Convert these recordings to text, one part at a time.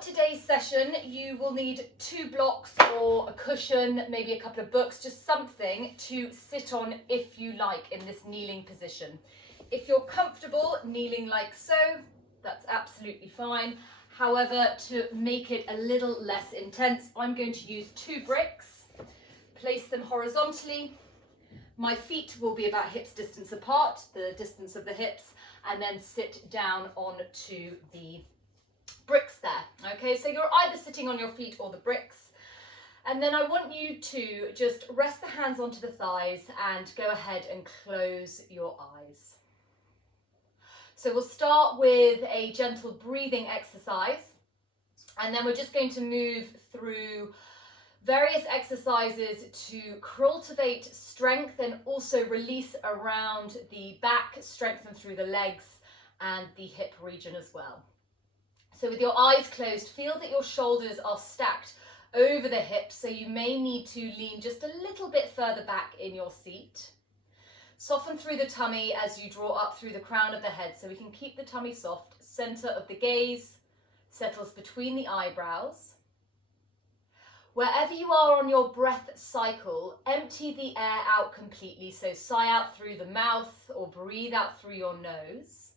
today's session, you will need 2 blocks or a cushion, maybe a couple of books, just something to sit on if you like in this kneeling position. If you're comfortable kneeling like so, that's absolutely fine. However, to make it a little less intense, I'm going to use 2 bricks, place them horizontally. My feet will be about hips distance apart, the distance of the hips, and then sit down onto the bricks there. Okay, so you're either sitting on your feet or the bricks. And then I want you to just rest the hands onto the thighs and go ahead and close your eyes. So we'll start with a gentle breathing exercise, and then we're just going to move through various exercises to cultivate strength and also release around the back, strengthen through the legs and the hip region as well. So with your eyes closed, feel that your shoulders are stacked over the hips, so you may need to lean just a little bit further back in your seat. Soften through the tummy as you draw up through the crown of the head, so we can keep the tummy soft. Center of the gaze settles between the eyebrows. Wherever you are on your breath cycle, empty the air out completely, so sigh out through the mouth or breathe out through your nose.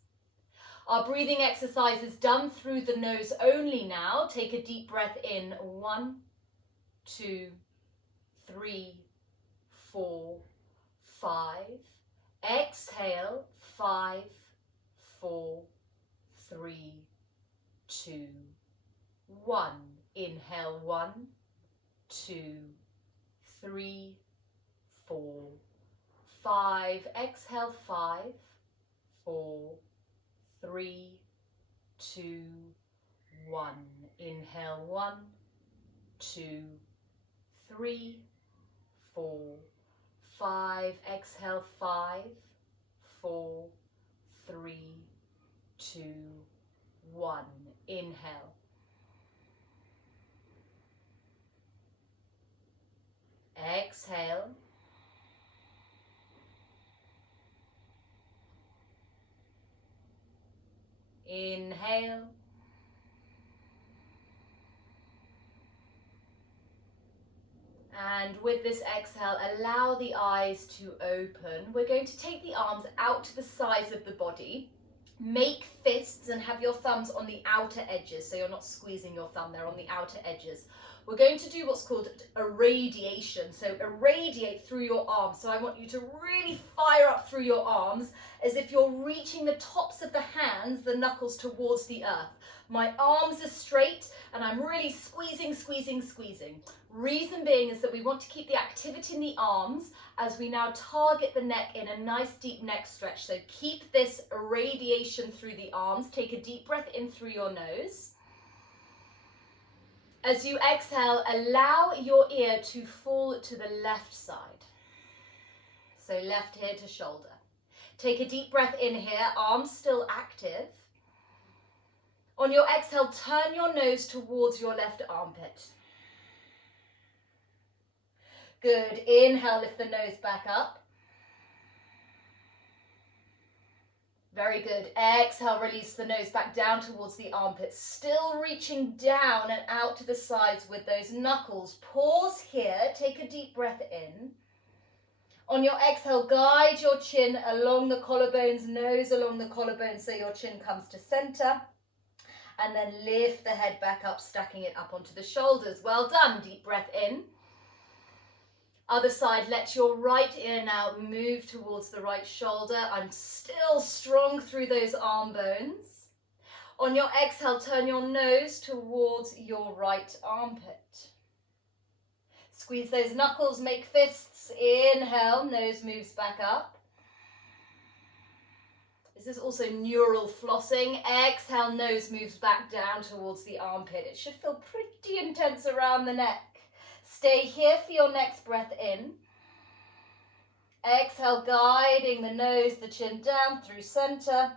Our breathing exercise is done through the nose only now. Take a deep breath in. 1, 2, 3, 4, 5. Exhale. 5, 4, 3, 2, 1. Inhale. 1, 2, 3, 4, 5. Exhale. 5, 4, 3, 2, 1. Inhale. 1, 2, 3, 4, 5. Exhale. 5, 4, 3, 2, 1. Inhale. Exhale. Inhale. And with this exhale, allow the eyes to open. We're going to take the arms out to the sides of the body. Make fists and have your thumbs on the outer edges, so you're not squeezing your thumb, they're on the outer edges. We're going to do what's called irradiation, so irradiate through your arms. So I want you to really fire up through your arms as if you're reaching the tops of the hands, the knuckles towards the earth. My arms are straight and I'm really squeezing, squeezing, squeezing. Reason being is that we want to keep the activity in the arms as we now target the neck in a nice deep neck stretch. So keep this irradiation through the arms. Take a deep breath in through your nose. As you exhale, allow your ear to fall to the left side. So left ear to shoulder. Take a deep breath in here, arms still active. On your exhale, turn your nose towards your left armpit. Good. Inhale, lift the nose back up. Very good. Exhale, release the nose back down towards the armpits. Still reaching down and out to the sides with those knuckles. Pause here. Take a deep breath in. On your exhale, guide your chin along the collarbones, nose along the collarbones so your chin comes to center. And then lift the head back up, stacking it up onto the shoulders. Well done. Deep breath in. Other side, let your right ear now move towards the right shoulder. I'm still strong through those arm bones. On your exhale, turn your nose towards your right armpit. Squeeze those knuckles, make fists. Inhale, nose moves back up. This is also neural flossing. Exhale, nose moves back down towards the armpit. It should feel pretty intense around the neck. Stay here for your next breath in. Exhale, guiding the nose, the chin down through center.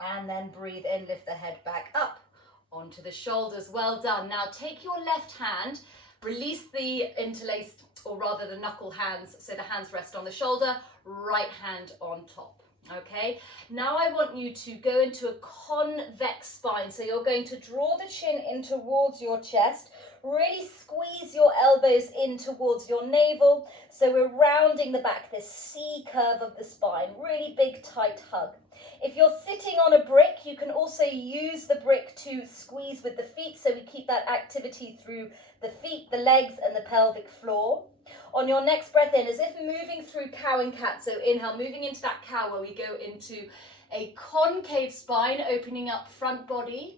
And then breathe in, lift the head back up onto the shoulders. Well done. Now take your left hand, release the interlaced, or rather the knuckle hands, so the hands rest on the shoulder, right hand on top. Okay, now I want you to go into a convex spine. So you're going to draw the chin in towards your chest, really squeeze your elbows in towards your navel. So we're rounding the back, this C curve of the spine, really big, tight hug. If you're sitting on a brick, you can also use the brick to squeeze with the feet. So we keep that activity through the feet, the legs, and the pelvic floor. On your next breath in, as if moving through cow and cat. So inhale, moving into that cow where we go into a concave spine, opening up front body.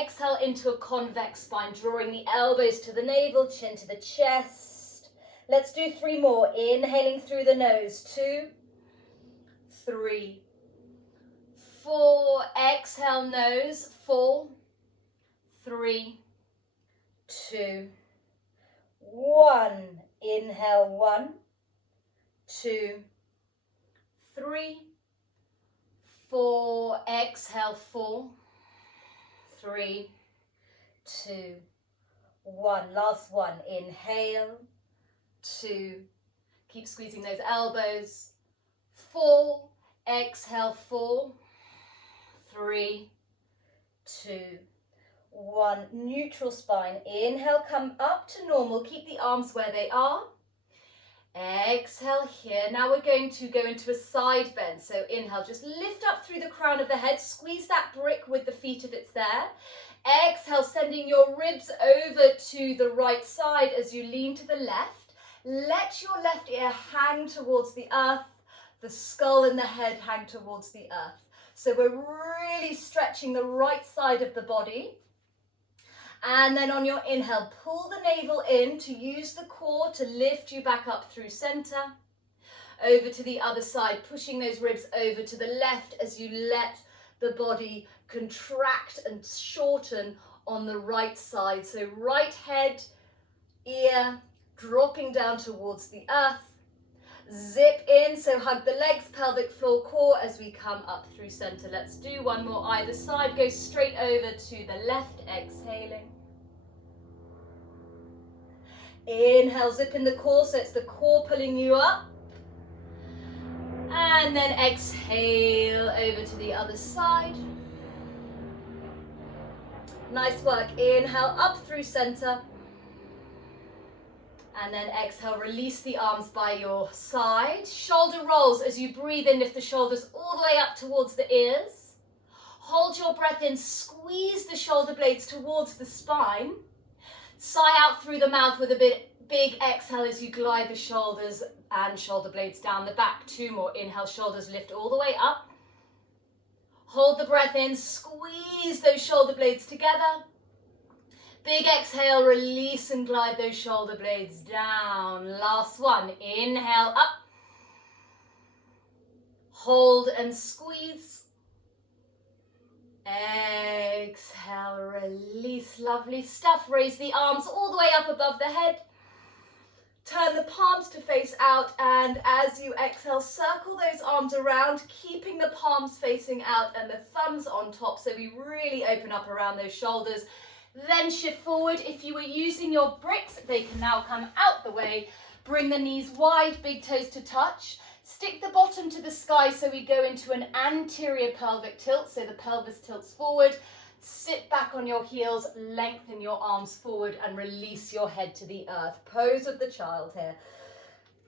Exhale into a convex spine, drawing the elbows to the navel, chin to the chest. Let's do 3 more. Inhaling through the nose. 2, 3, 4. Exhale, nose. 4, 3, 2, 1. Inhale, 1, 2, 3, 4. Exhale, 4, 3, 2, 1. Last one. Inhale, 2. Keep squeezing those elbows. 4. Exhale, 4, 3, 2, 1. Neutral spine. Inhale, come up to normal. Keep the arms where they are. Exhale here. Now we're going to go into a side bend. So inhale, just lift up through the crown of the head. Squeeze that brick with the feet if it's there. Exhale, sending your ribs over to the right side as you lean to the left. Let your left ear hang towards the earth. The skull and the head hang towards the earth. So we're really stretching the right side of the body. And then on your inhale, pull the navel in to use the core to lift you back up through center. Over to the other side, pushing those ribs over to the left as you let the body contract and shorten on the right side. So right head, ear, dropping down towards the earth. Zip in, so hug the legs, pelvic floor, core as we come up through center. Let's do 1 more either side. Go straight over to the left, exhaling. Inhale, zip in the core, so it's the core pulling you up. And then exhale over to the other side. Nice work. Inhale, up through center. And then exhale, release the arms by your side. Shoulder rolls as you breathe in, lift the shoulders all the way up towards the ears. Hold your breath in, squeeze the shoulder blades towards the spine. Sigh out through the mouth with a big exhale as you glide the shoulders and shoulder blades down the back. 2 more. Inhale, shoulders lift all the way up. Hold the breath in, squeeze those shoulder blades together. Big exhale, release and glide those shoulder blades down. Last one. Inhale, up. Hold and squeeze. Exhale, release. Lovely stuff. Raise the arms all the way up above the head. Turn the palms to face out, and as you exhale, circle those arms around, keeping the palms facing out and the thumbs on top, so we really open up around those shoulders. Then shift forward. If you were using your bricks, they can now come out the way. Bring the knees wide, big toes to touch. Stick the bottom to the sky so we go into an anterior pelvic tilt, so the pelvis tilts forward. Sit back on your heels, lengthen your arms forward and release your head to the earth. Pose of the child here.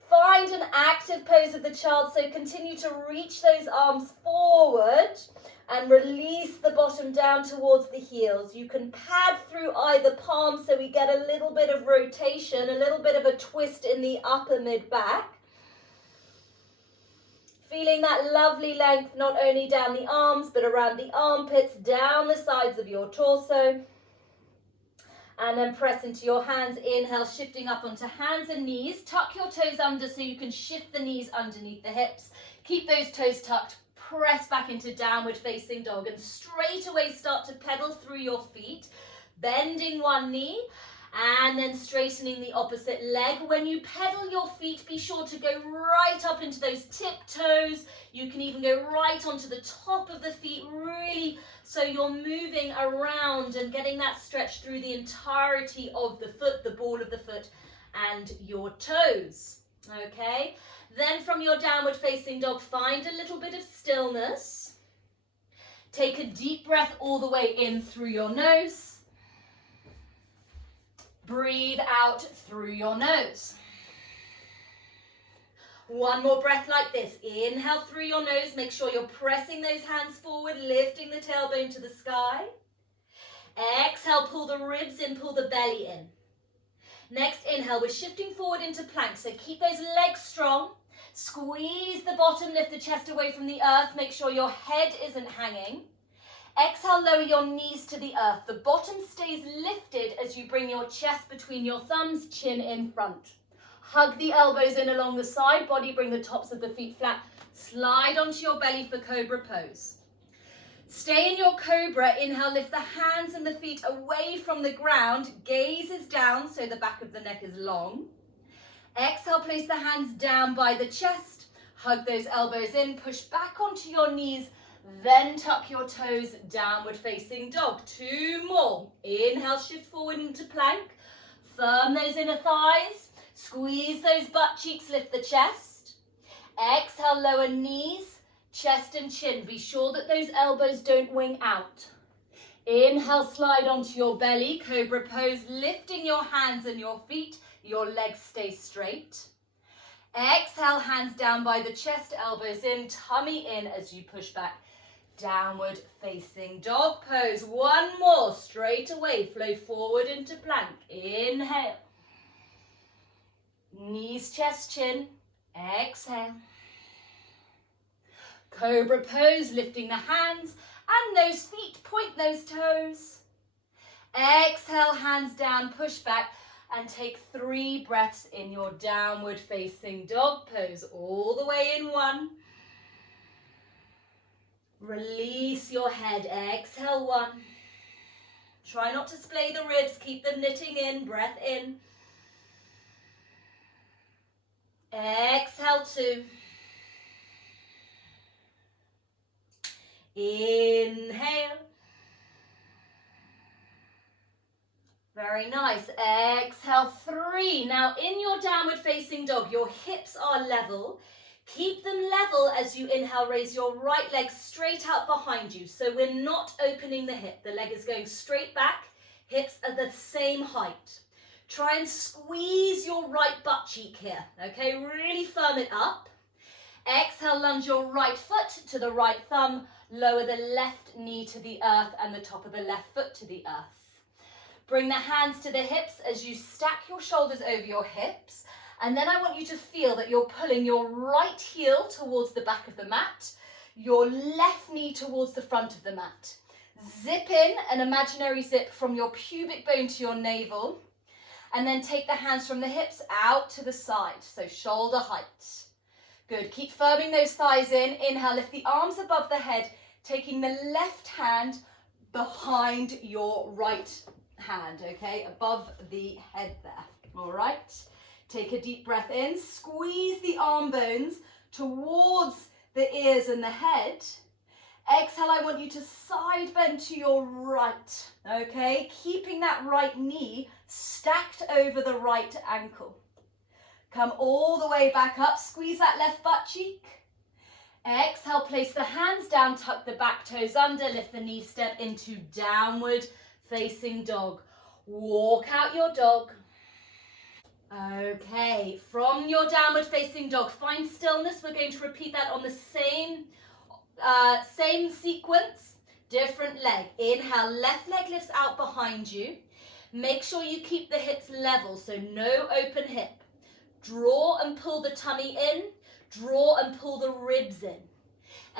Find an active pose of the child, so continue to reach those arms forward and release the bottom down towards the heels. You can pad through either palm so we get a little bit of rotation, a little bit of a twist in the upper mid-back. Feeling that lovely length not only down the arms but around the armpits, down the sides of your torso. And then press into your hands. Inhale, shifting up onto hands and knees. Tuck your toes under so you can shift the knees underneath the hips. Keep those toes tucked. Press back into downward facing dog and straight away start to pedal through your feet, bending one knee and then straightening the opposite leg. When you pedal your feet, be sure to go right up into those tiptoes. You can even go right onto the top of the feet, really, so you're moving around and getting that stretch through the entirety of the foot, the ball of the foot and your toes. Okay, then from your downward facing dog, find a little bit of stillness. Take a deep breath all the way in through your nose. Breathe out through your nose. One more breath like this. Inhale through your nose. Make sure you're pressing those hands forward, lifting the tailbone to the sky. Exhale, pull the ribs in, pull the belly in. Next inhale, we're shifting forward into plank, so keep those legs strong. Squeeze the bottom, lift the chest away from the earth. Make sure your head isn't hanging. Exhale, lower your knees to the earth. The bottom stays lifted as you bring your chest between your thumbs, chin in front. Hug the elbows in along the side, body bring the tops of the feet flat. Slide onto your belly for cobra pose. Stay in your cobra. Inhale, lift the hands and the feet away from the ground. Gaze is down, so the back of the neck is long. Exhale, place the hands down by the chest. Hug those elbows in, push back onto your knees, then tuck your toes, downward facing dog. 2 more. Inhale, shift forward into plank. Firm those inner thighs. Squeeze those butt cheeks, lift the chest. Exhale, lower knees, chest and chin. Be sure that those elbows don't wing out. Inhale, slide onto your belly, cobra pose, lifting your hands and your feet. Your legs stay straight. Exhale, hands down by the chest, elbows in, tummy in as you push back. Downward facing dog pose. 1 more, straight away, flow forward into plank. Inhale. Knees, chest, chin. Exhale. Cobra pose, lifting the hands and those feet, point those toes. Exhale, hands down, push back, and take 3 breaths in your downward facing dog pose. All the way in 1. Release your head. Exhale, 1. Try not to splay the ribs. Keep them knitting in. Breath in. Exhale, 2. Inhale. Very nice. Exhale, 3. Now in your downward facing dog, your hips are level. Keep them level as you inhale. Raise your right leg straight out behind you. So we're not opening the hip. The leg is going straight back. Hips are the same height. Try and squeeze your right butt cheek here. Okay, really firm it up. Exhale, lunge your right foot to the right thumb. Lower the left knee to the earth and the top of the left foot to the earth. Bring the hands to the hips as you stack your shoulders over your hips. And then I want you to feel that you're pulling your right heel towards the back of the mat, your left knee towards the front of the mat. Zip in an imaginary zip from your pubic bone to your navel. And then take the hands from the hips out to the side, so shoulder height. Good, keep firming those thighs in. Inhale, lift the arms above the head, taking the left hand behind your right hand, okay, above the head there, all right? Take a deep breath in, squeeze the arm bones towards the ears and the head. Exhale, I want you to side bend to your right, okay? Keeping that right knee stacked over the right ankle. Come all the way back up, squeeze that left butt cheek. Exhale, place the hands down, tuck the back toes under, lift the knee, step into downward facing dog. Walk out your dog. Okay, from your downward facing dog, find stillness. We're going to repeat that on the same sequence, different leg. Inhale, left leg lifts out behind you. Make sure you keep the hips level, so no open hip. Draw and pull the tummy in, draw and pull the ribs in.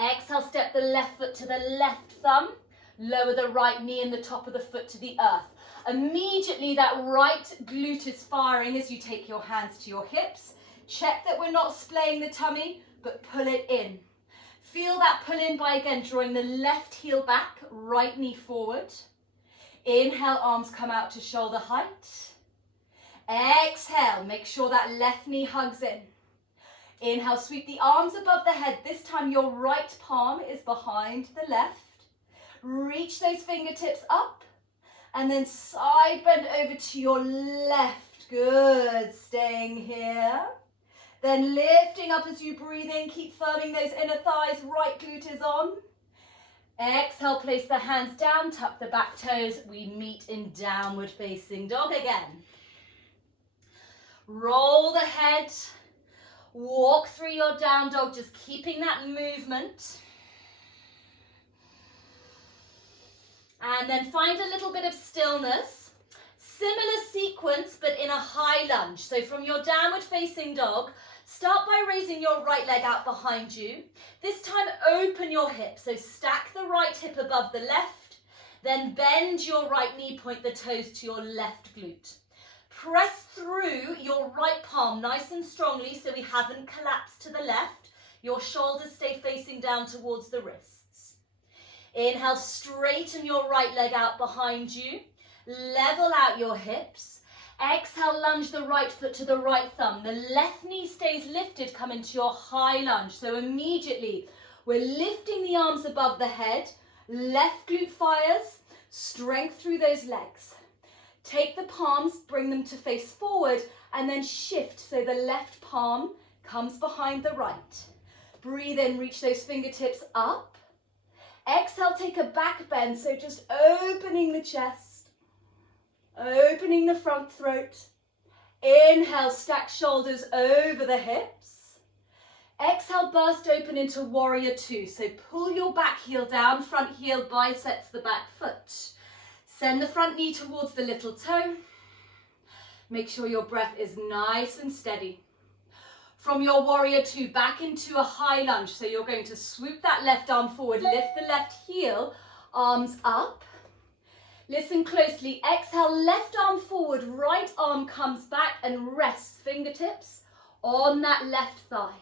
Exhale, step the left foot to the left thumb, lower the right knee and the top of the foot to the earth. Immediately that right glute is firing as you take your hands to your hips. Check that we're not splaying the tummy, but pull it in. Feel that pull in by again drawing the left heel back, right knee forward. Inhale, arms come out to shoulder height. Exhale, make sure that left knee hugs in. Inhale, sweep the arms above the head. This time your right palm is behind the left. Reach those fingertips up and then side bend over to your left. Good, staying here. Then lifting up as you breathe in, keep firming those inner thighs, right glute is on. Exhale, place the hands down, tuck the back toes. We meet in downward facing dog again. Roll the head, walk through your down dog, just keeping that movement. And then find a little bit of stillness. Similar sequence, but in a high lunge. So from your downward facing dog, start by raising your right leg out behind you. This time open your hip, so stack the right hip above the left, then bend your right knee, point the toes to your left glute. Press through your right palm nice and strongly so we haven't collapsed to the left. Your shoulders stay facing down towards the wrists. Inhale, straighten your right leg out behind you. Level out your hips. Exhale, lunge the right foot to the right thumb. The left knee stays lifted, come into your high lunge. So immediately, we're lifting the arms above the head. Left glute fires, strength through those legs. Take the palms, bring them to face forward, and then shift so the left palm comes behind the right. Breathe in, reach those fingertips up. Exhale, take a back bend, so just opening the chest, opening the front throat. Inhale, stack shoulders over the hips. Exhale, burst open into warrior two. So pull your back heel down, front heel bisects the back foot. Send the front knee towards the little toe. Make sure your breath is nice and steady. From your warrior two, back into a high lunge. So you're going to swoop that left arm forward, lift the left heel, arms up. Listen closely. Exhale, left arm forward, right arm comes back and rests fingertips on that left thigh.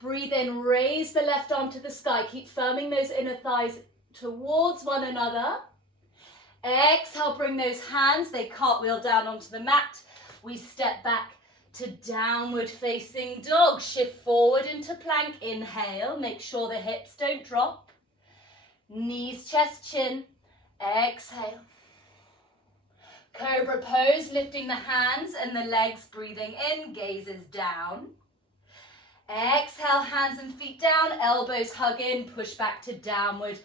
Breathe in, raise the left arm to the sky. Keep firming those inner thighs towards one another. Exhale, bring those hands, they cartwheel down onto the mat. We step back to downward facing dog. Shift forward into plank. Inhale, make sure the hips don't drop. Knees, chest, chin. Exhale. Cobra pose, lifting the hands and the legs, breathing in, gazes down. Exhale, hands and feet down, elbows hug in, push back to downward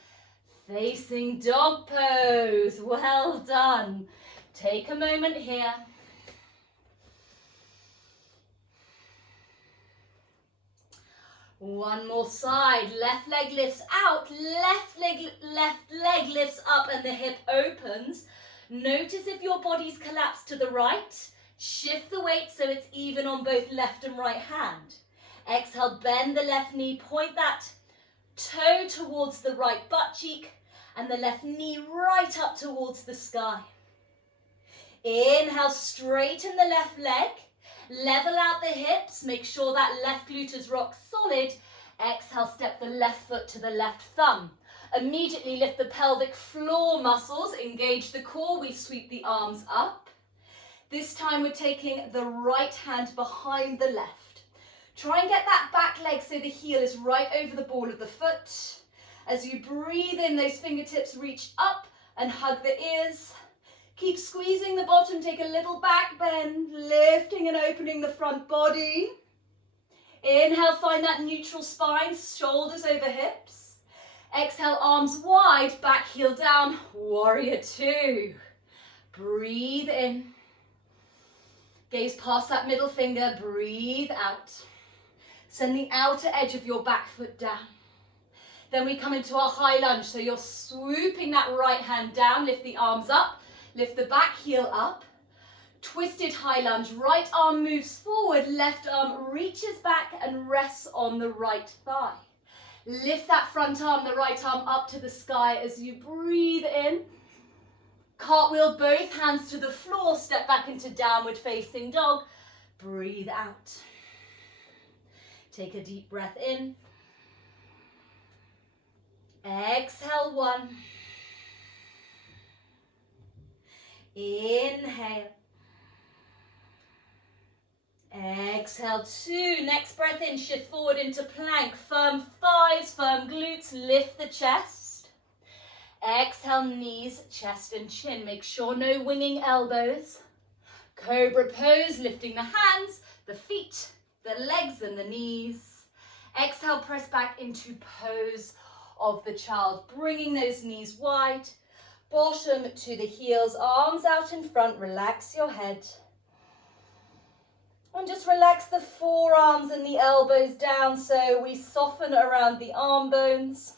facing dog pose. Well done. Take a moment here. One more side. Left leg lifts out, left leg lifts up and the hip opens. Notice if your body's collapsed to the right. Shift the weight so it's even on both left and right hand. Exhale, bend the left knee, point that toe towards the right butt cheek and the left knee right up towards the sky. Inhale, straighten the left leg, level out the hips, make sure that left glute is rock solid. Exhale, step the left foot to the left thumb. Immediately lift the pelvic floor muscles, engage the core, we sweep the arms up. This time we're taking the right hand behind the left. Try and get that back leg so the heel is right over the ball of the foot. As you breathe in, those fingertips reach up and hug the ears. Keep squeezing the bottom, take a little back bend, lifting and opening the front body. Inhale, find that neutral spine, shoulders over hips. Exhale, arms wide, back heel down, warrior two. Breathe in. Gaze past that middle finger, breathe out. Send the outer edge of your back foot down. Then we come into our high lunge. So you're swooping that right hand down, lift the arms up, lift the back heel up. Twisted high lunge, right arm moves forward, left arm reaches back and rests on the right thigh. Lift that front arm, the right arm up to the sky as you breathe in. Cartwheel both hands to the floor, step back into downward facing dog. Breathe out. Take a deep breath in. Exhale, one. Inhale. Exhale, two. Next breath in, shift forward into plank. Firm thighs, firm glutes, lift the chest. Exhale, knees, chest and chin. Make sure no winging elbows. Cobra pose, lifting the hands, the feet. the legs and the knees. Exhale, press back into pose of the child, bringing those knees wide, bottom to the heels, arms out in front, relax your head. And just relax the forearms and the elbows down so we soften around the arm bones.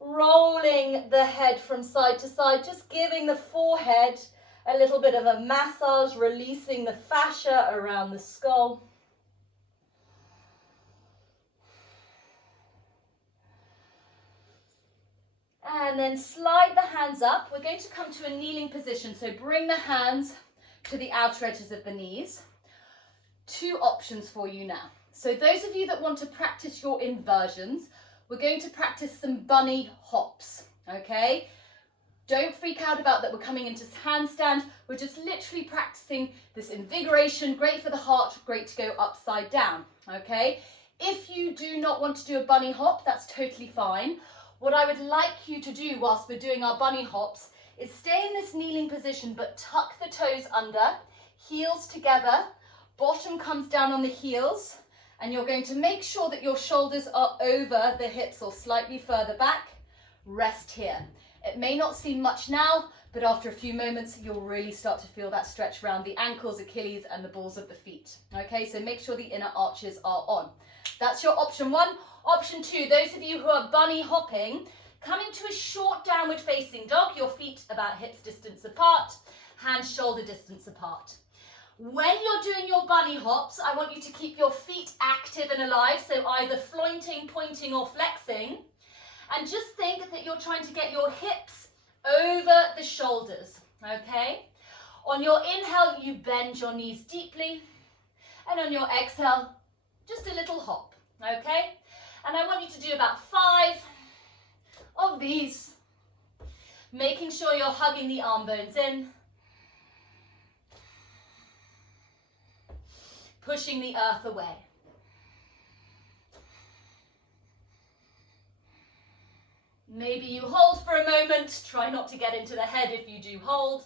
Rolling the head from side to side, just giving the forehead a little bit of a massage, releasing the fascia around the skull. And then slide the hands up. We're going to come to a kneeling position, so bring the hands to the outer edges of the knees. Two options for you now. So those of you that want to practice your inversions, we're going to practice some bunny hops, okay? Don't freak out about that we're coming into handstand. We're just literally practicing this invigoration, great for the heart, great to go upside down, okay? If you do not want to do a bunny hop, that's totally fine. What I would like you to do whilst we're doing our bunny hops is stay in this kneeling position, but tuck the toes under, heels together, bottom comes down on the heels, and you're going to make sure that your shoulders are over the hips or slightly further back. Rest here. It may not seem much now, but after a few moments, you'll really start to feel that stretch around the ankles, Achilles, and the balls of the feet. Okay, so make sure the inner arches are on. That's your option one. Option two, those of you who are bunny hopping, come into a short downward facing dog, your feet about hips distance apart, hands shoulder distance apart. When you're doing your bunny hops, I want you to keep your feet active and alive, so either flointing, pointing, or flexing. And just think that you're trying to get your hips over the shoulders, okay? On your inhale, you bend your knees deeply. And on your exhale, just a little hop, okay? And I want you to do about 5 of these, making sure you're hugging the arm bones in, pushing the earth away. Maybe you hold for a moment. Try not to get into the head if you do hold.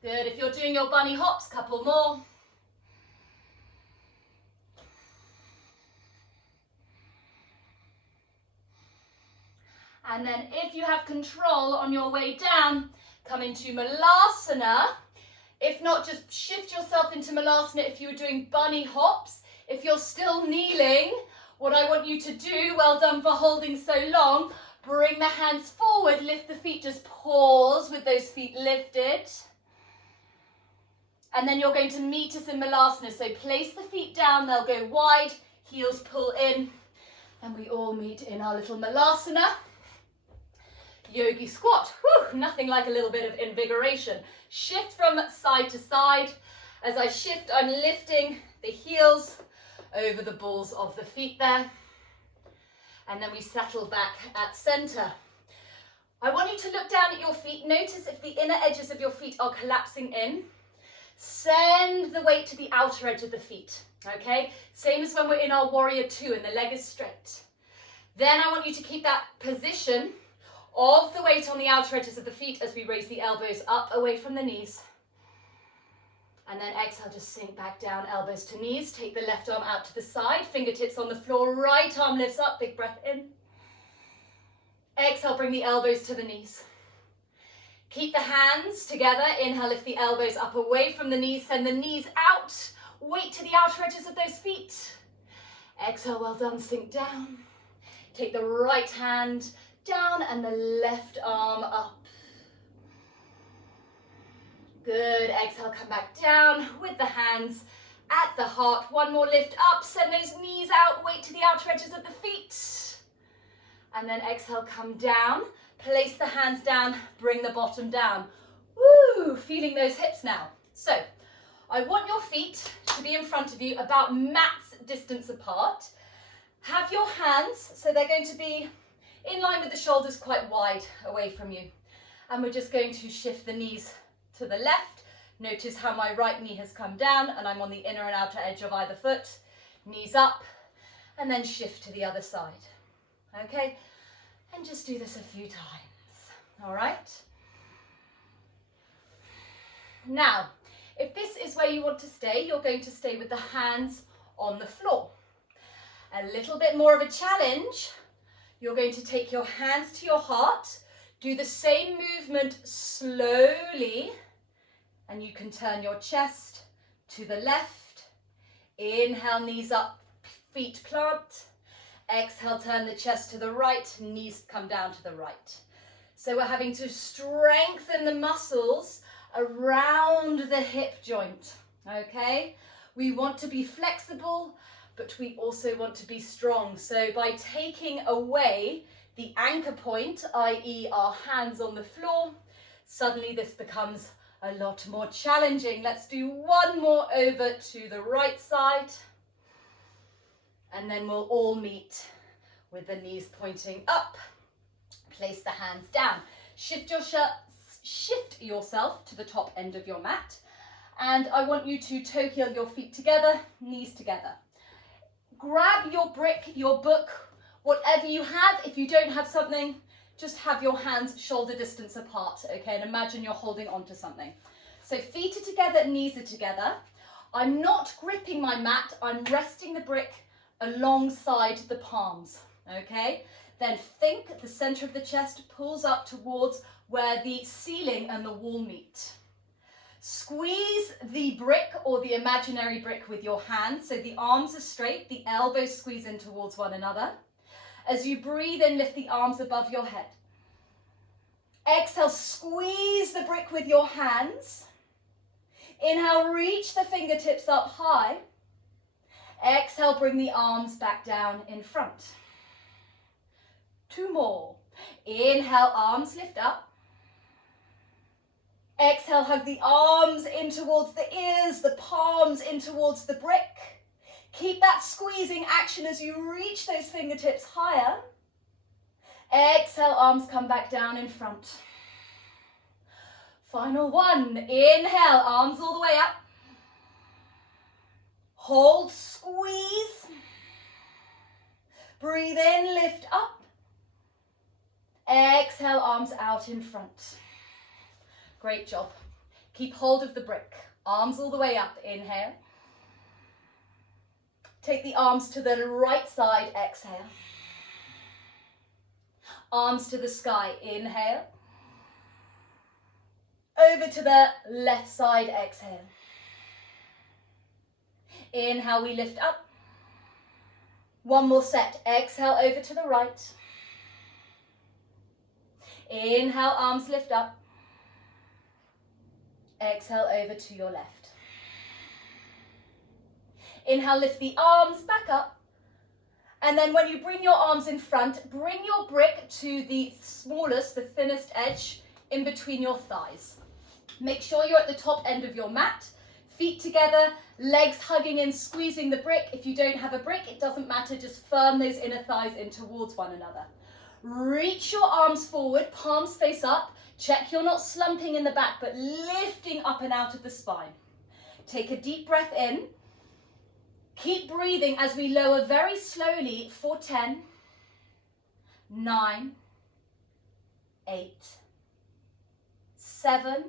Good. If you're doing your bunny hops, couple more. And then if you have control on your way down, come into Malasana. If not, just shift yourself into Malasana if you were doing bunny hops. If you're still kneeling, what I want you to do, well done for holding so long, bring the hands forward, lift the feet, just pause with those feet lifted. And then you're going to meet us in Malasana. So place the feet down, they'll go wide, heels pull in, and we all meet in our little Malasana. Yogi squat. Whew, nothing like a little bit of invigoration. Shift from side to side. As I shift, I'm lifting the heels over the balls of the feet there. And then we settle back at center. I want you to look down at your feet. Notice if the inner edges of your feet are collapsing in. Send the weight to the outer edge of the feet, okay? Same as when we're in our warrior two and the leg is straight. Then I want you to keep that position of the weight on the outer edges of the feet as we raise the elbows up away from the knees. And then exhale, just sink back down, elbows to knees. Take the left arm out to the side, fingertips on the floor, right arm lifts up, big breath in. Exhale, bring the elbows to the knees. Keep the hands together. Inhale, lift the elbows up away from the knees. Send the knees out. Weight to the outer edges of those feet. Exhale, well done, sink down. Take the right hand down and the left arm up. Good. Exhale, come back down with the hands at the heart. One more lift up. Send those knees out. Weight to the outer edges of the feet. And then exhale, come down. Place the hands down, bring the bottom down. Woo, feeling those hips now. So, I want your feet to be in front of you about mat's distance apart. Have your hands, so they're going to be in line with the shoulders, quite wide away from you. And we're just going to shift the knees to the left. Notice how my right knee has come down and I'm on the inner and outer edge of either foot. Knees up, and then shift to the other side. Okay? And just do this a few times, all right? Now, if this is where you want to stay, you're going to stay with the hands on the floor. A little bit more of a challenge. You're going to take your hands to your heart, do the same movement slowly, and you can turn your chest to the left. Inhale, knees up, feet plant. Exhale, turn the chest to the right, knees come down to the right. So we're having to strengthen the muscles around the hip joint, okay? We want to be flexible, but we also want to be strong. So by taking away the anchor point, i.e. our hands on the floor, suddenly this becomes a lot more challenging. Let's do one more over to the right side. And then we'll all meet with the knees pointing up. Place the hands down. Shift yourself to the top end of your mat. And I want you to toe heel your feet together, knees together. Grab your brick, your book, whatever you have. If you don't have something, just have your hands shoulder distance apart, okay? And imagine you're holding onto something. So feet are together, knees are together. I'm not gripping my mat, I'm resting the brick alongside the palms, okay? Then think the center of the chest pulls up towards where the ceiling and the wall meet. Squeeze the brick or the imaginary brick with your hands, so the arms are straight, the elbows squeeze in towards one another. As you breathe in, lift the arms above your head. Exhale, squeeze the brick with your hands. Inhale, reach the fingertips up high. Exhale, bring the arms back down in front. 2 more. Inhale, arms lift up. Exhale, hug the arms in towards the ears, the palms in towards the brick. Keep that squeezing action as you reach those fingertips higher. Exhale, arms come back down in front. Final one. Inhale, arms all the way up. Hold, squeeze. Breathe in, lift up. Exhale, arms out in front. Great job. Keep hold of the brick. Arms all the way up. Inhale. Take the arms to the right side. Exhale. Arms to the sky. Inhale. Over to the left side. Exhale. Inhale, we lift up. One more set. Exhale, over to the right. Inhale, arms lift up. Exhale, over to your left. Inhale, lift the arms back up. And then when you bring your arms in front, bring your brick to the smallest, the thinnest edge in between your thighs. Make sure you're at the top end of your mat. Feet together, legs hugging in, squeezing the brick. If you don't have a brick, it doesn't matter. Just firm those inner thighs in towards one another. Reach your arms forward, palms face up. Check you're not slumping in the back, but lifting up and out of the spine. Take a deep breath in. Keep breathing as we lower very slowly for 10, 9, 8, 7.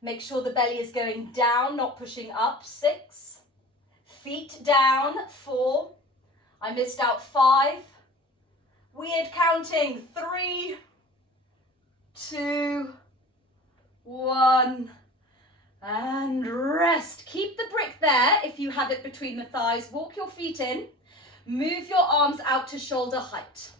Make sure the belly is going down, not pushing up. 6. Feet down. 4. I missed out. 5. Weird counting. 3, 2, 1. And rest. Keep the brick there if you have it between the thighs. Walk your feet in. Move your arms out to shoulder height.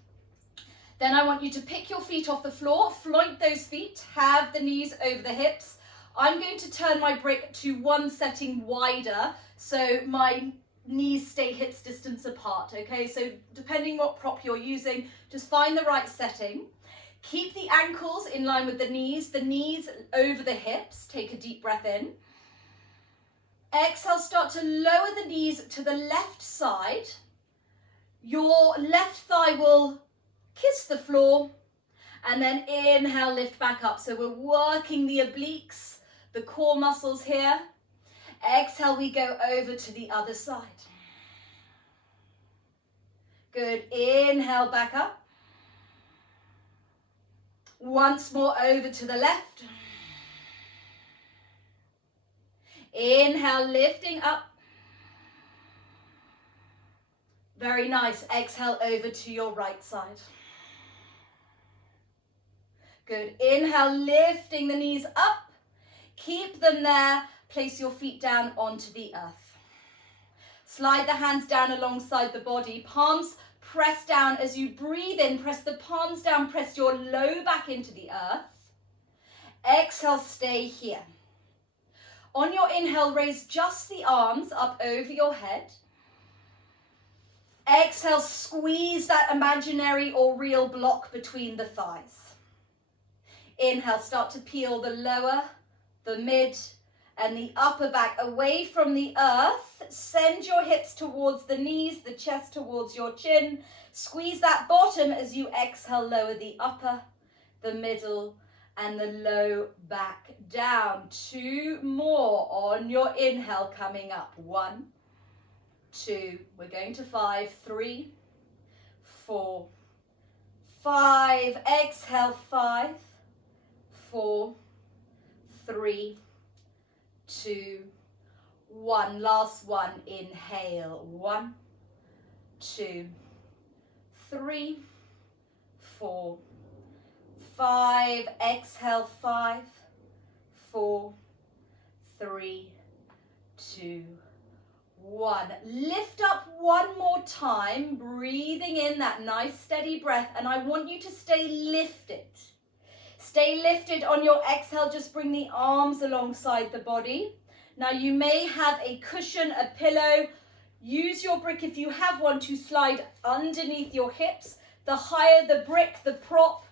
Then I want you to pick your feet off the floor. Float those feet. Have the knees over the hips. I'm going to turn my brick to one setting wider so my knees stay hips distance apart, okay? So depending what prop you're using, just find the right setting. Keep the ankles in line with the knees over the hips. Take a deep breath in. Exhale, start to lower the knees to the left side. Your left thigh will kiss the floor. And then inhale, lift back up. So we're working the obliques, the core muscles here. Exhale, we go over to the other side. Good. Inhale, back up. Once more over to the left. Inhale, lifting up. Very nice. Exhale over to your right side. Good. Inhale, lifting the knees up. Keep them there. Place your feet down onto the earth. Slide the hands down alongside the body. Palms press down as you breathe in. Press the palms down. Press your low back into the earth. Exhale, stay here. On your inhale, raise just the arms up over your head. Exhale, squeeze that imaginary or real block between the thighs. Inhale, start to peel the lower, the mid, and the upper back away from the earth. Send your hips towards the knees, the chest towards your chin. Squeeze that bottom as you exhale, lower the upper, the middle, and the low back down. 2 more on your inhale coming up. 1, 2, we're going to 5, 3, 4, 5. Exhale, 5, 4, 3, 2, 1. Last one. Inhale. 1, 2, 3, 4, 5. Exhale. 5, 4, 3, 2, 1. Lift up one more time, breathing in that nice steady breath, and I want you to stay lifted. Stay lifted on your exhale. Just bring the arms alongside the body. Now you may have a cushion, a pillow. Use your brick if you have one to slide underneath your hips. The higher the brick, the prop,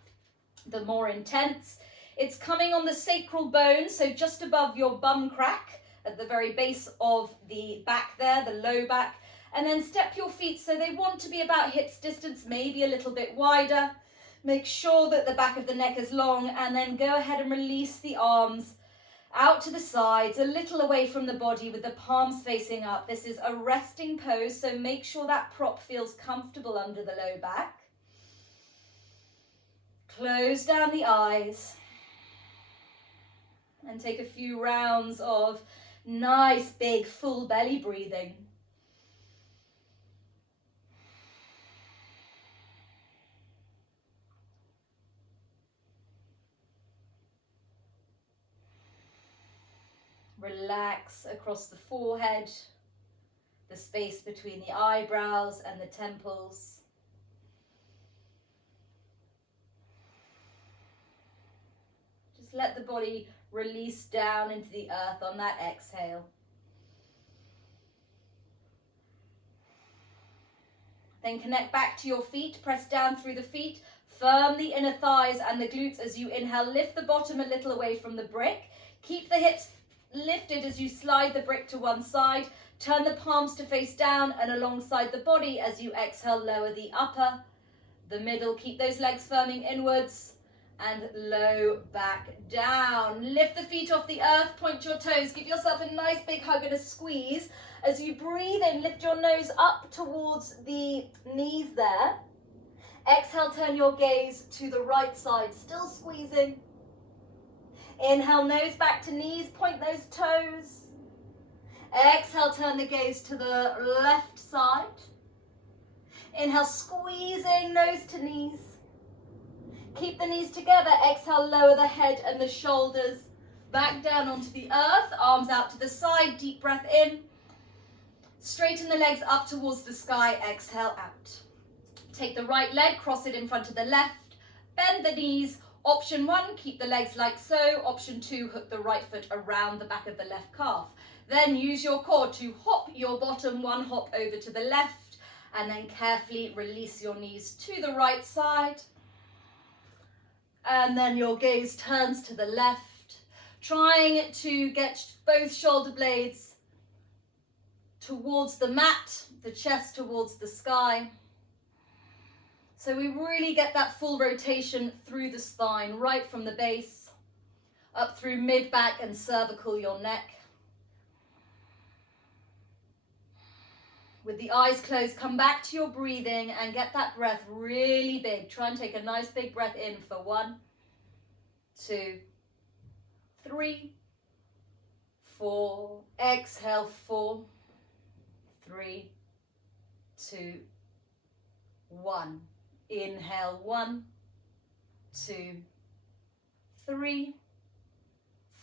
the more intense. It's coming on the sacral bone, so just above your bum crack at the very base of the back there, the low back. And then step your feet so they want to be about hips distance, maybe a little bit wider. Make sure that the back of the neck is long, and then go ahead and release the arms out to the sides, a little away from the body with the palms facing up. This is a resting pose, so make sure that prop feels comfortable under the low back. Close down the eyes and take a few rounds of nice big full belly breathing. Relax across the forehead, the space between the eyebrows and the temples. Just let the body release down into the earth on that exhale. Then connect back to your feet, press down through the feet, firm the inner thighs and the glutes as you inhale. Lift the bottom a little away from the brick. Keep the hips lifted as you slide the brick to one side. Turn the palms to face down and alongside the body as you exhale. Lower the upper, the middle. Keep those legs firming inwards and low back down. Lift the feet off the earth, point your toes. Give yourself a nice big hug and a squeeze. As you breathe in, lift your nose up towards the knees there. Exhale, turn your gaze to the right side, still squeezing. Inhale, nose back to knees, point those toes. Exhale, turn the gaze to the left side. Inhale, squeezing nose to knees. Keep the knees together. Exhale, lower the head and the shoulders back down onto the earth. Arms out to the side, deep breath in. Straighten the legs up towards the sky. Exhale out. Take the right leg, cross it in front of the left. Bend the knees. Option 1, keep the legs like so. Option 2, hook the right foot around the back of the left calf. Then use your core to hop your bottom 1 hop over to the left, and then carefully release your knees to the right side. And then your gaze turns to the left, trying to get both shoulder blades towards the mat, the chest towards the sky. So we really get that full rotation through the spine, right from the base, up through mid-back and cervical, your neck. With the eyes closed, come back to your breathing and get that breath really big. Try and take a nice big breath in for 1, 2, 3, 4. Exhale, 4, 3, 2, 1. Inhale, 1, 2, 3,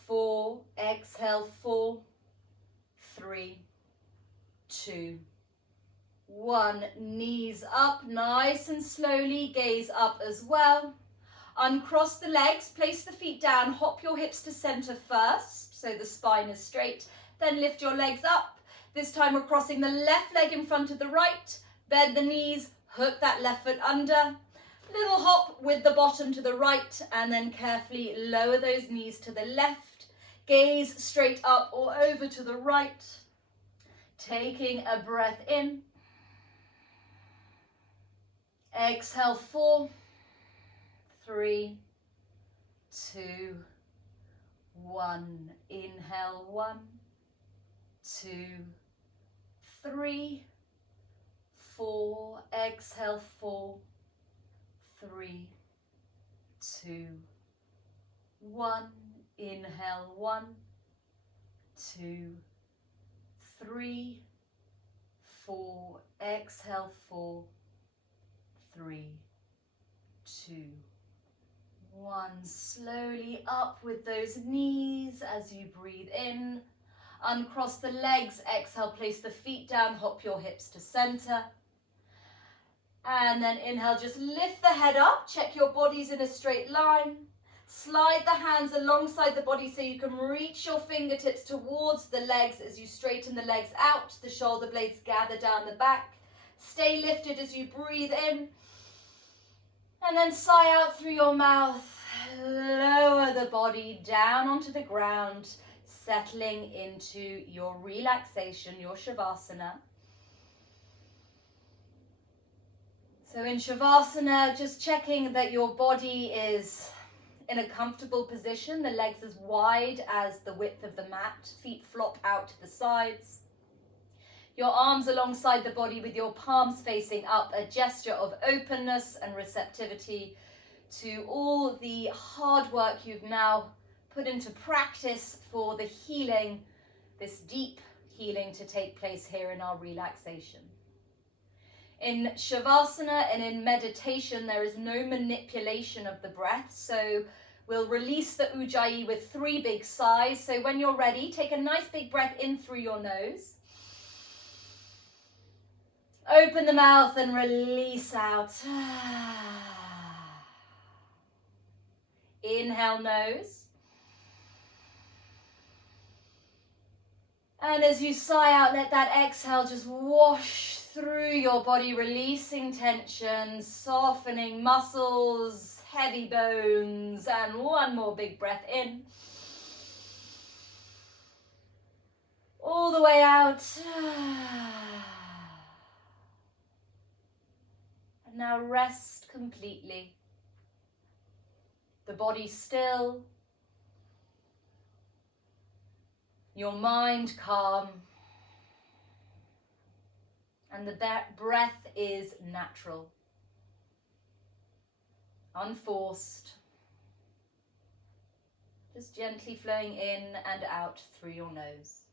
4. Exhale, 4, 3, 2, 1. Knees up, nice and slowly. Gaze up as well. Uncross the legs, place the feet down, hop your hips to center first, so the spine is straight. Then lift your legs up. This time we're crossing the left leg in front of the right. Bend the knees, hook that left foot under. Little hop with the bottom to the right, and then carefully lower those knees to the left. Gaze straight up or over to the right. Taking a breath in. Exhale, 4, 3, 2, 1. Inhale, 1, 2, 3, 4. Exhale, 4, 3, 2, 1. Inhale, 1, 2, 3, 4. Exhale, 4, 3, 2, 1. Slowly up with those knees as you breathe in. Uncross the legs. Exhale, place the feet down, hop your hips to center. And then inhale, just lift the head up. Check your body's in a straight line. Slide the hands alongside the body so you can reach your fingertips towards the legs as you straighten the legs out. The shoulder blades gather down the back. Stay lifted as you breathe in. And then sigh out through your mouth. Lower the body down onto the ground, settling into your relaxation, your Shavasana. So in Shavasana, just checking that your body is in a comfortable position. The legs as wide as the width of the mat. Feet flop out to the sides. Your arms alongside the body with your palms facing up. A gesture of openness and receptivity to all the hard work you've now put into practice for the healing, this deep healing to take place here in our relaxation. In Shavasana and in meditation, there is no manipulation of the breath. So we'll release the Ujjayi with 3 big sighs. So when you're ready, take a nice big breath in through your nose. Open the mouth and release out. Inhale, nose. And as you sigh out, let that exhale just wash through your body, releasing tension, softening muscles, heavy bones, and one more big breath in. All the way out. And now rest completely. The body still. Your mind calm. And the breath is natural, unforced, just gently flowing in and out through your nose.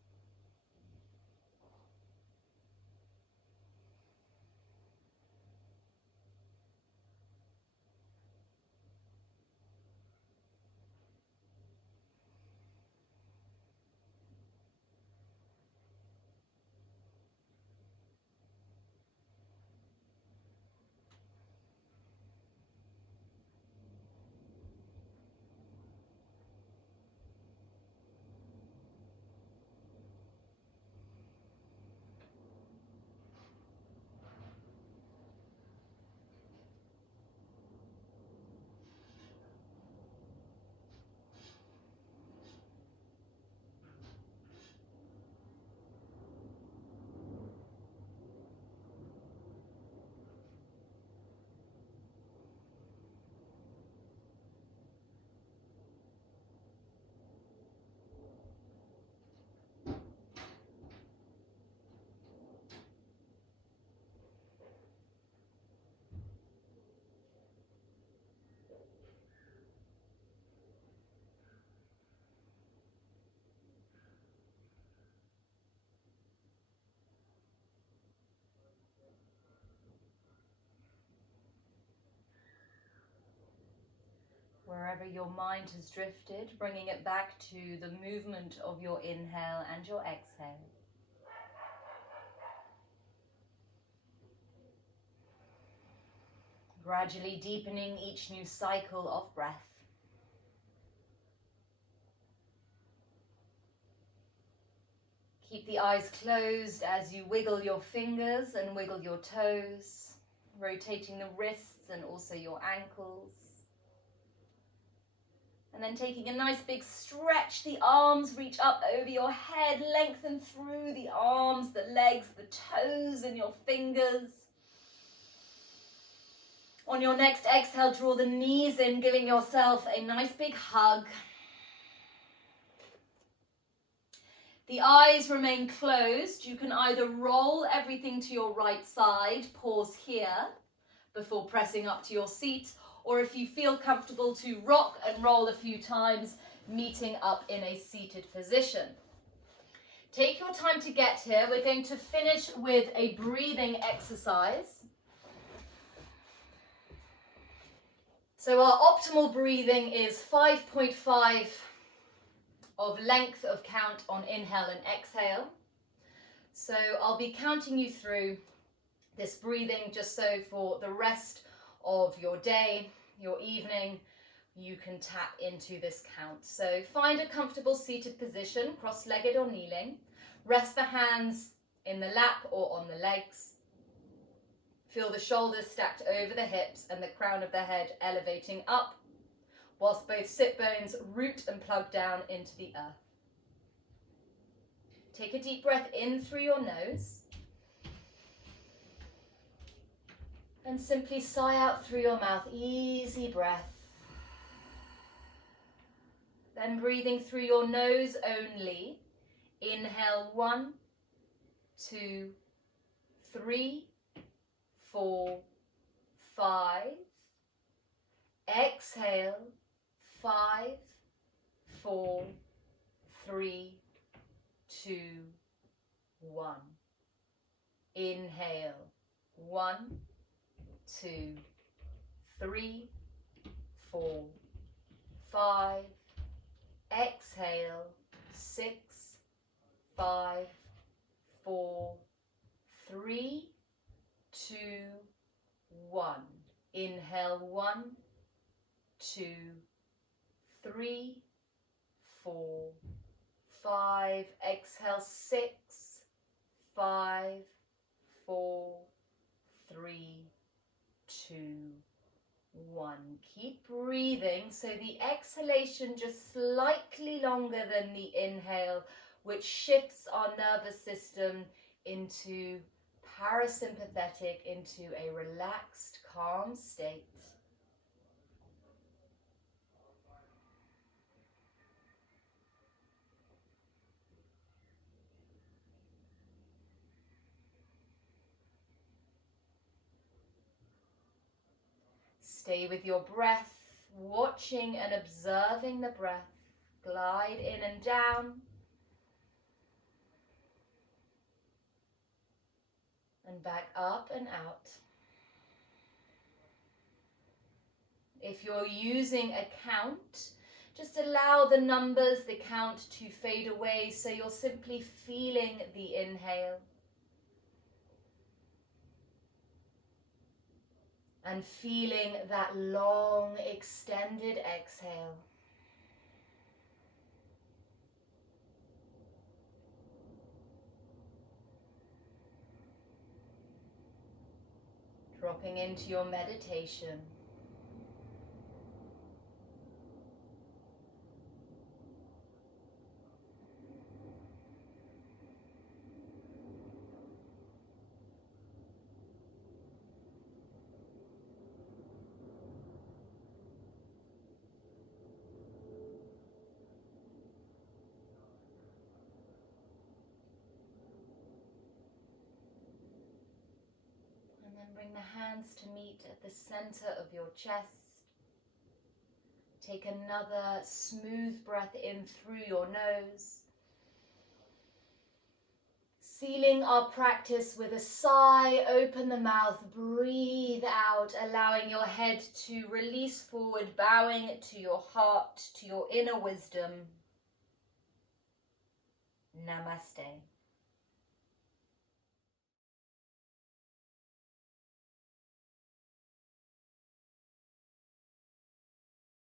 Wherever your mind has drifted, bringing it back to the movement of your inhale and your exhale. Gradually deepening each new cycle of breath. Keep the eyes closed as you wiggle your fingers and wiggle your toes, rotating the wrists and also your ankles. And then taking a nice big stretch, the arms reach up over your head, lengthen through the arms, the legs, the toes and your fingers. On your next exhale, draw the knees in, giving yourself a nice big hug. The eyes remain closed. You can either roll everything to your right side, pause here before pressing up to your seat, or if you feel comfortable, to rock and roll a few times, meeting up in a seated position. Take your time to get here. We're going to finish with a breathing exercise. So our optimal breathing is 5.5 of length of count on inhale and exhale. So I'll be counting you through this breathing just so for the rest of your day, your evening, you can tap into this count. So find a comfortable seated position, cross-legged or kneeling. Rest the hands in the lap or on the legs. Feel the shoulders stacked over the hips and the crown of the head elevating up, whilst both sit bones root and plug down into the earth. Take a deep breath in through your nose. And simply sigh out through your mouth, easy breath. Then breathing through your nose only. Inhale 1, 2, 3, 4, 5. Exhale 5, 4, 3, 2, 1. Inhale 1, 2, 3, 4, 5. Exhale 6, 5, 4, 3, 2, 1. Inhale 1, 2, 3, 4, 5. Exhale 6, 5, 4, 3, 2, 1. Keep breathing so the exhalation just slightly longer than the inhale, which shifts our nervous system into parasympathetic, into a relaxed, calm state. Stay with your breath, watching and observing the breath. Glide in and down. And back up and out. If you're using a count, just allow the numbers, the count to fade away so you're simply feeling the inhale. And feeling that long, extended exhale. Dropping into your meditation. Bring the hands to meet at the center of your chest. Take another smooth breath in through your nose. Sealing our practice with a sigh, open the mouth, breathe out, allowing your head to release forward, bowing to your heart, to your inner wisdom. Namaste.